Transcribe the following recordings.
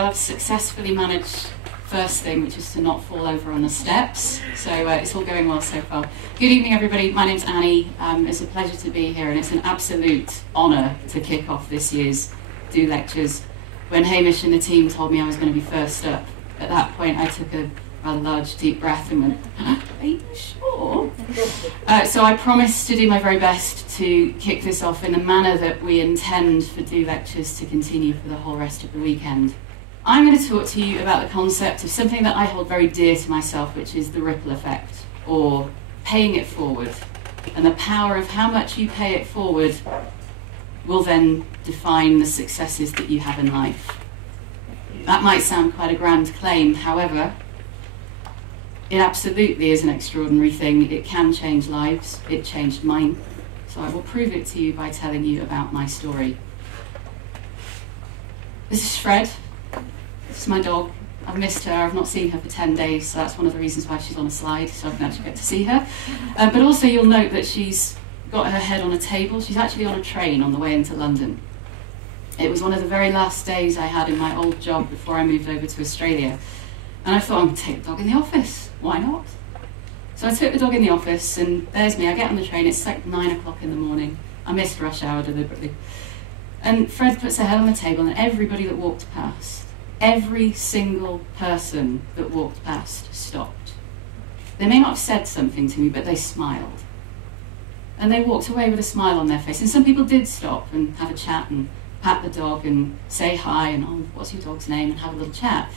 I've successfully managed first thing, which is to not fall over on the steps. So it's all going well so far. Good evening, everybody. My name's Annie. It's a pleasure to be here, and it's an absolute honour to kick off this year's Do Lectures. When Hamish and the team told me I was going to be first up, at that point I took a rather large deep breath and went, are you sure? So I promised to do my very best to kick this off in the manner that we intend for Do Lectures to continue for the whole rest of the weekend. I'm going to talk to you about the concept of something that I hold very dear to myself, which is the ripple effect, or paying it forward. And the power of how much you pay it forward will then define the successes that you have in life. That might sound quite a grand claim, however, it absolutely is an extraordinary thing. It can change lives. It changed mine. So I will prove it to you by telling you about my story. This is Fred. This is my dog. I've missed her. I've not seen her for 10 days, so that's one of the reasons why she's on a slide, so I can actually get to see her. But also you'll note that she's got her head on a table. She's actually on a train on the way into London. It was one of the very last days I had in my old job before I moved over to Australia. And I thought, I'm going to take the dog in the office. Why not? So I took the dog in the office, and there's me. I get on the train. It's like 9 o'clock in the morning. I missed rush hour deliberately. And Fred puts her head on the table, and everybody that walked past, every single person that walked past stopped. They may not have said something to me, but they smiled. And they walked away with a smile on their face. And some people did stop and have a chat and pat the dog and say hi and, oh, what's your dog's name, and have a little chat.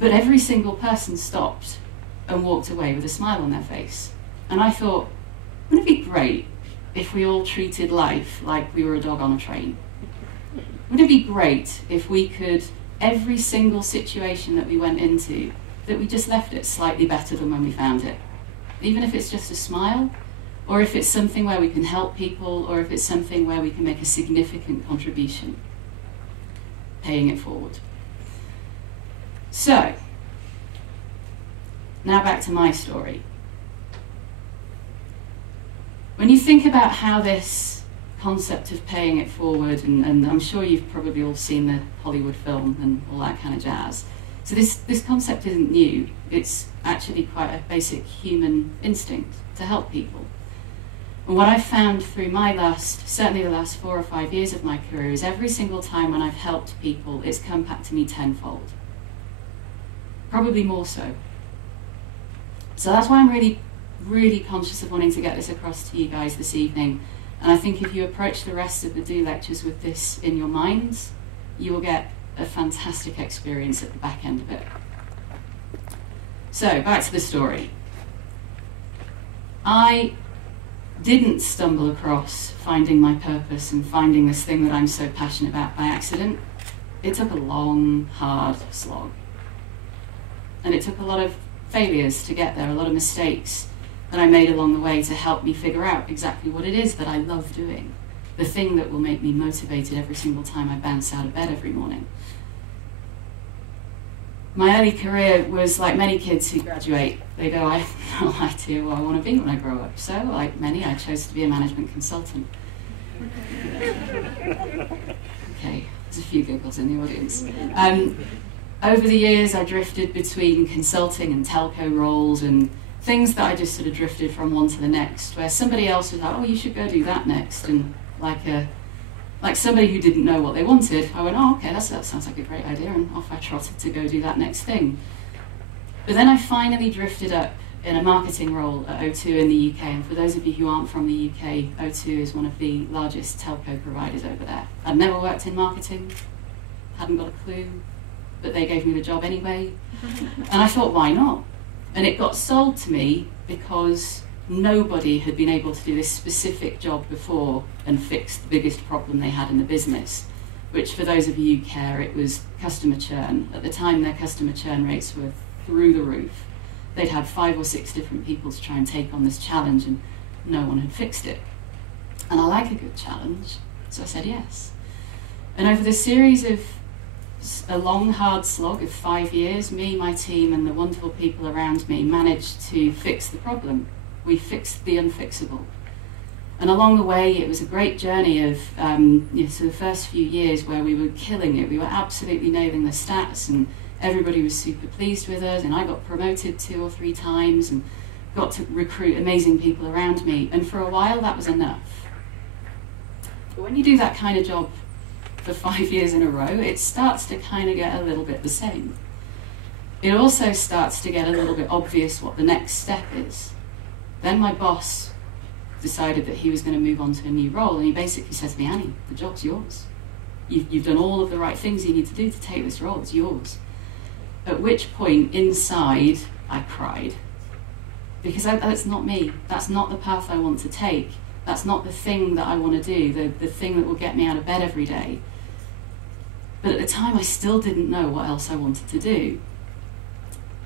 But every single person stopped and walked away with a smile on their face. And I thought, wouldn't it be great if we all treated life like we were a dog on a train? Wouldn't it be great if we could, every single situation that we went into, that we just left it slightly better than when we found it? Even if it's just a smile, or if it's something where we can help people, or if it's something where we can make a significant contribution. Paying it forward. So, now back to my story. When you think about how this concept of paying it forward, and I'm sure you've probably all seen the Hollywood film and all that kind of jazz. So this concept isn't new. It's actually quite a basic human instinct to help people. And what I've found through certainly the last 4 or 5 years of my career, is every single time when I've helped people, it's come back to me tenfold. Probably more so. So that's why I'm really, really conscious of wanting to get this across to you guys this evening. And I think if you approach the rest of the Do Lectures with this in your minds, you will get a fantastic experience at the back end of it. So, back to the story. I didn't stumble across finding my purpose and finding this thing that I'm so passionate about by accident. It took a long, hard slog. And it took a lot of failures to get there, a lot of mistakes that I made along the way to help me figure out exactly what it is that I love doing, the thing that will make me motivated every single time I bounce out of bed every morning. My early career was like many kids who graduate. They go, I have no idea what I want to be when I grow up. So, like many, I chose to be a management consultant. Okay, there's a few giggles in the audience. Over the years, I drifted between consulting and telco roles and things that I just sort of drifted from one to the next, where somebody else was like, oh, you should go do that next. And like somebody who didn't know what they wanted, I went, oh, okay, that sounds like a great idea, and off I trotted to go do that next thing. But then I finally drifted up in a marketing role at O2 in the UK, and for those of you who aren't from the UK, O2 is one of the largest telco providers over there. I'd never worked in marketing, hadn't got a clue, but they gave me the job anyway, and I thought, why not? And it got sold to me because nobody had been able to do this specific job before and fix the biggest problem they had in the business, which for those of you who care, it was customer churn. At the time, their customer churn rates were through the roof. They'd had 5 or 6 different people to try and take on this challenge, and no one had fixed it. And I like a good challenge, so I said yes. And over the series of a long, hard slog of 5 years, me, my team, and the wonderful people around me managed to fix the problem. We fixed the unfixable. And along the way, it was a great journey of, so the first few years where we were killing it. We were absolutely nailing the stats, and everybody was super pleased with us, and I got promoted 2 or 3 times and got to recruit amazing people around me. And for a while, that was enough. But when you do that kind of job for 5 years in a row, it starts to kind of get a little bit the same. It also starts to get a little bit obvious what the next step is. Then my boss decided that he was going to move on to a new role, and he basically said to me, Annie, the job's yours. You've done all of the right things you need to do to take this role, it's yours. At which point, inside, I cried. Because that's not me. That's not the path I want to take. That's not the thing that I want to do, the thing that will get me out of bed every day. But at the time, I still didn't know what else I wanted to do.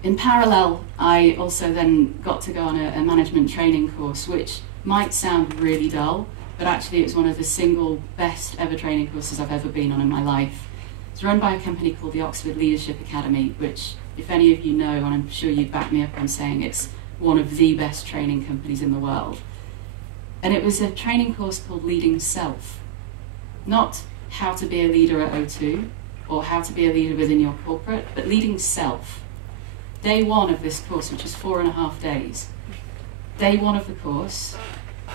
In parallel, I also then got to go on a management training course, which might sound really dull, but actually it was one of the single best ever training courses I've ever been on in my life. It's run by a company called the Oxford Leadership Academy, which, if any of you know, and I'm sure you'd back me up on saying it's one of the best training companies in the world. And it was a training course called Leading Self. Not how to be a leader at O2, or how to be a leader within your corporate, but leading self. Day 1 of this course, which is 4.5 days, Day 1 of the course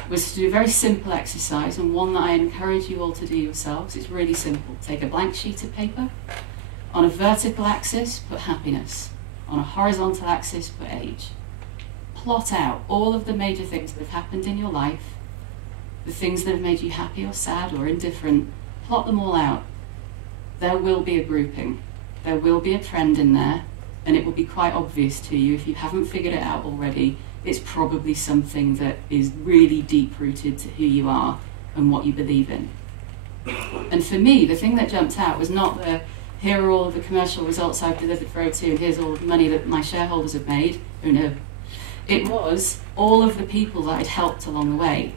was to do a very simple exercise, and one that I encourage you all to do yourselves. It's really simple. Take a blank sheet of paper. On a vertical axis, put happiness. On a horizontal axis, put age. Plot out all of the major things that have happened in your life, the things that have made you happy or sad or indifferent. Plot them all out. There will be a grouping. There will be a trend in there, and it will be quite obvious to you if you haven't figured it out already. It's probably something that is really deep-rooted to who you are and what you believe in. And for me, the thing that jumped out was not the, here are all of the commercial results I've delivered for O2, and here's all of the money that my shareholders have made. Oh no. It was all of the people that I'd helped along the way.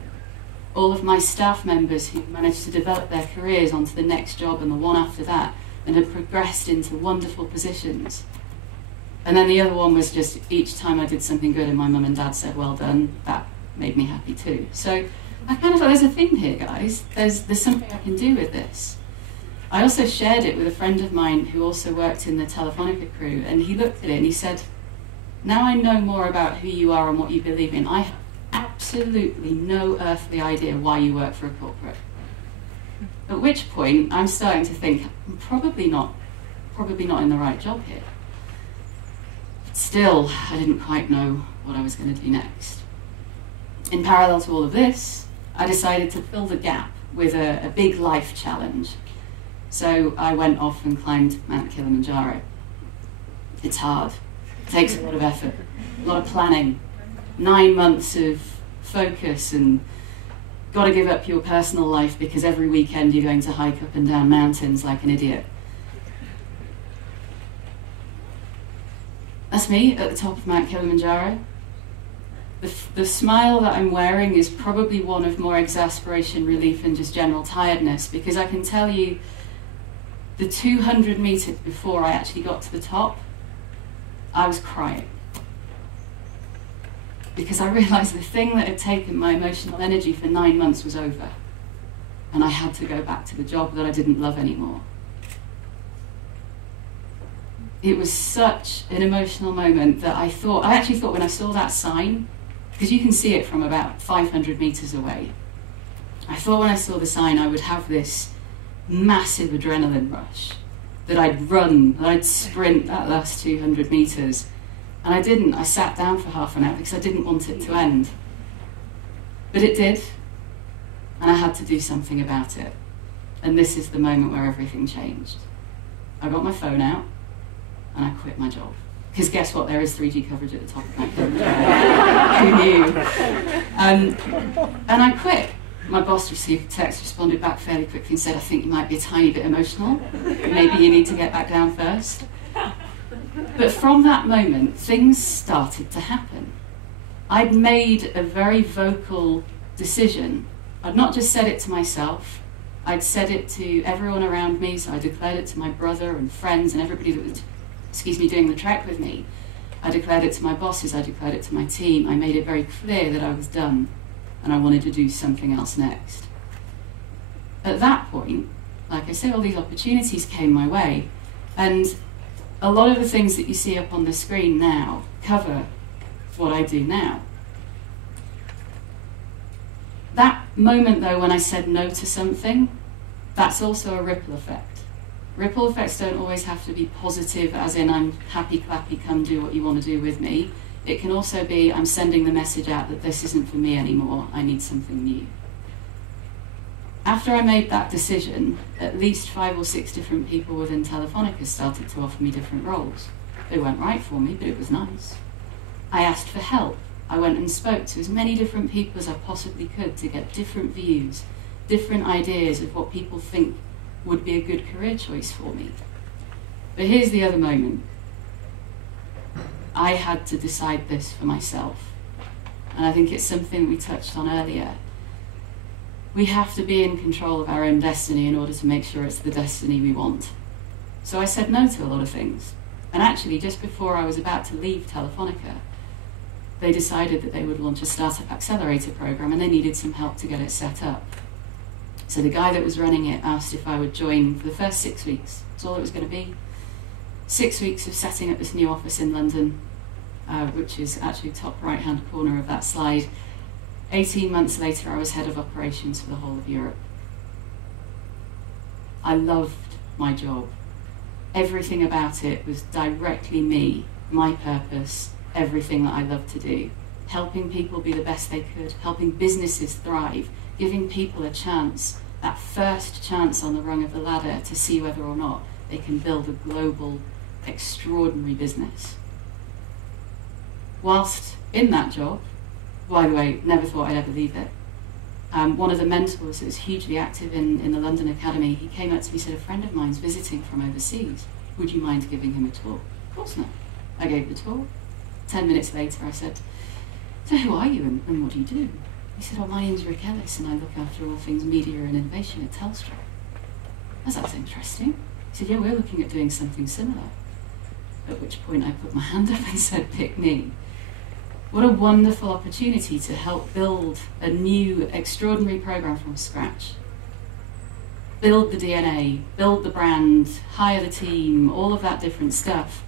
All of my staff members who managed to develop their careers onto the next job and the one after that, and had progressed into wonderful positions. And then the other one was just each time I did something good and my mum and dad said, well done, that made me happy too. So I kind of thought, there's a thing here, guys. There's something I can do with this. I also shared it with a friend of mine who also worked in the Telefonica crew, and he looked at it and he said, now I know more about who you are and what you believe in. I have absolutely no earthly idea why you work for a corporate. At which point, I'm starting to think, I'm probably not in the right job here. Still, I didn't quite know what I was going to do next. In parallel to all of this, I decided to fill the gap with a big life challenge. So I went off and climbed Mount Kilimanjaro. It's hard. It takes a lot of effort, a lot of planning, 9 months of focus, and got to give up your personal life because every weekend you're going to hike up and down mountains like an idiot. That's me at the top of Mount Kilimanjaro. The smile that I'm wearing is probably one of more exasperation, relief, and just general tiredness, because I can tell you the 200 meters before I actually got to the top, I was crying. Because I realized the thing that had taken my emotional energy for 9 months was over. And I had to go back to the job that I didn't love anymore. It was such an emotional moment that I actually thought when I saw that sign, because you can see it from about 500 meters away, I thought when I saw the sign I would have this massive adrenaline rush, that I'd run, that I'd sprint that last 200 meters. And I didn't. I sat down for half an hour because I didn't want it to end. But it did, and I had to do something about it. And this is the moment where everything changed. I got my phone out, and I quit my job. Because guess what, there is 3G coverage at the top of my phone. Who knew? And I quit. My boss received a text, responded back fairly quickly and said, I think you might be a tiny bit emotional. Maybe you need to get back down first. But from that moment, things started to happen. I'd made a very vocal decision. I'd not just said it to myself, I'd said it to everyone around me, so I declared it to my brother and friends and everybody that was, doing the trek with me. I declared it to my bosses, I declared it to my team. I made it very clear that I was done. and I wanted to do something else next. At that point, like I say, all these opportunities came my way, and a lot of the things that you see up on the screen now cover what I do now. That moment, though, when I said no to something, that's also a ripple effect. Ripple effects don't always have to be positive, as in I'm happy, clappy, come do what you want to do with me. It can also be I'm sending the message out that this isn't for me anymore, I need something new. After I made that decision, at least 5 or 6 different people within Telefonica started to offer me different roles. They weren't right for me, but it was nice. I asked for help. I went and spoke to as many different people as I possibly could to get different views, different ideas of what people think would be a good career choice for me. But here's the other moment. I had to decide this for myself. And I think it's something we touched on earlier. We have to be in control of our own destiny in order to make sure it's the destiny we want. So I said no to a lot of things. And actually, just before I was about to leave Telefonica, they decided that they would launch a startup accelerator program, and they needed some help to get it set up. So the guy that was running it asked if I would join for the first 6 weeks. That's all it was going to be. 6 weeks of setting up this new office in London, which is actually top right-hand corner of that slide. 18 months later, I was head of operations for the whole of Europe. I loved my job. Everything about it was directly me, my purpose, everything that I loved to do. Helping people be the best they could, helping businesses thrive, giving people a chance, that first chance on the rung of the ladder to see whether or not they can build a global, extraordinary business. Whilst in that job, by the way, never thought I'd ever leave it. One of the mentors that was hugely active in the London Academy, he came up to me and said, a friend of mine's visiting from overseas. Would you mind giving him a tour? Of course not. I gave the tour. 10 minutes later I said, so who are you and what do you do? He said, oh, my name's Rick Ellis and I look after all things media and innovation at Telstra. I said, that's interesting. He said, yeah, we're looking at doing something similar. At which point I put my hand up and said, pick me. What a wonderful opportunity to help build a new, extraordinary program from scratch. Build the DNA, build the brand, hire the team, all of that different stuff.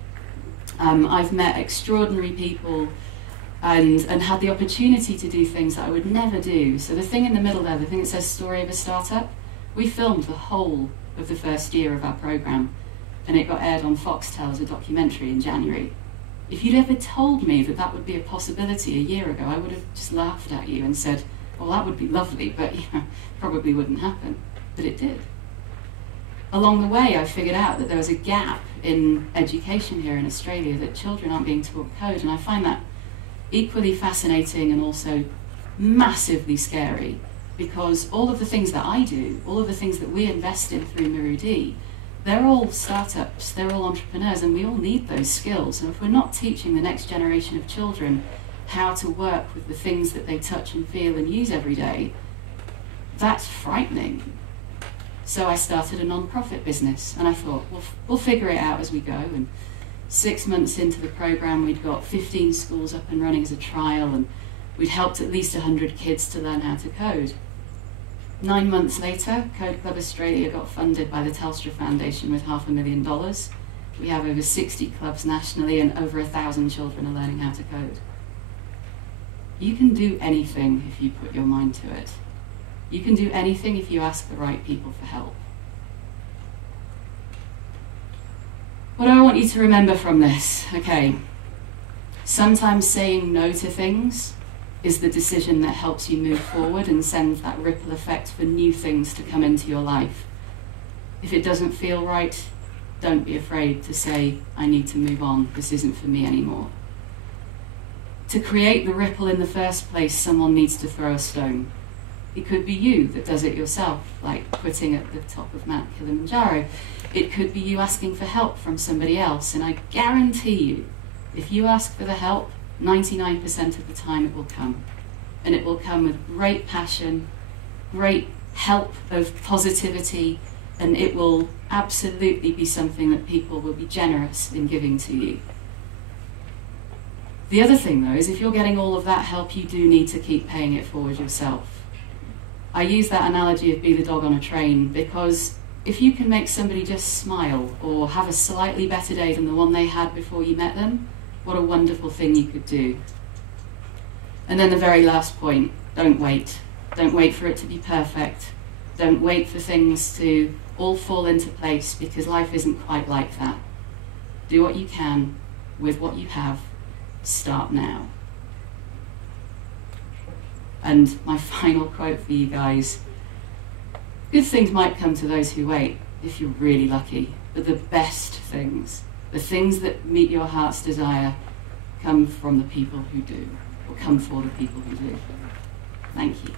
I've met extraordinary people and had the opportunity to do things that I would never do. So the thing in the middle there, the thing that says Story of a Startup, we filmed the whole of the first year of our program, and it got aired on Foxtel as a documentary in January. If you'd ever told me that that would be a possibility a year ago, I would have just laughed at you and said, well, that would be lovely, but probably wouldn't happen. But it did. Along the way, I figured out that there was a gap in education here in Australia, that children aren't being taught code, and I find that equally fascinating and also massively scary, because all of the things that I do, all of the things that we invest in through muru-D, they're all startups, they're all entrepreneurs, and we all need those skills. And if we're not teaching the next generation of children how to work with the things that they touch and feel and use every day, that's frightening. So I started a non-profit business, and I thought, well, we'll figure it out as we go. And 6 months into the program, we'd got 15 schools up and running as a trial, and we'd helped at least 100 kids to learn how to code. 9 months later, Code Club Australia got funded by the Telstra Foundation with $500,000. We have over 60 clubs nationally, and over 1,000 children are learning how to code. You can do anything if you put your mind to it. You can do anything if you ask the right people for help. What do I want you to remember from this? Okay, sometimes saying no to things is the decision that helps you move forward and sends that ripple effect for new things to come into your life. If it doesn't feel right, don't be afraid to say, I need to move on, this isn't for me anymore. To create the ripple in the first place, someone needs to throw a stone. It could be you that does it yourself, like quitting at the top of Mount Kilimanjaro. It could be you asking for help from somebody else, and I guarantee you, if you ask for the help, 99% of the time it will come. And it will come with great passion, great help of positivity, and it will absolutely be something that people will be generous in giving to you. The other thing though is if you're getting all of that help, you do need to keep paying it forward yourself. I use that analogy of be the dog on a train because if you can make somebody just smile or have a slightly better day than the one they had before you met them, what a wonderful thing you could do. And then the very last point, don't wait. Don't wait for it to be perfect. Don't wait for things to all fall into place because life isn't quite like that. Do what you can with what you have. Start now. And my final quote for you guys, good things might come to those who wait, if you're really lucky, but the best things, the things that meet your heart's desire, come from the people who do, or come for the people who do. Thank you.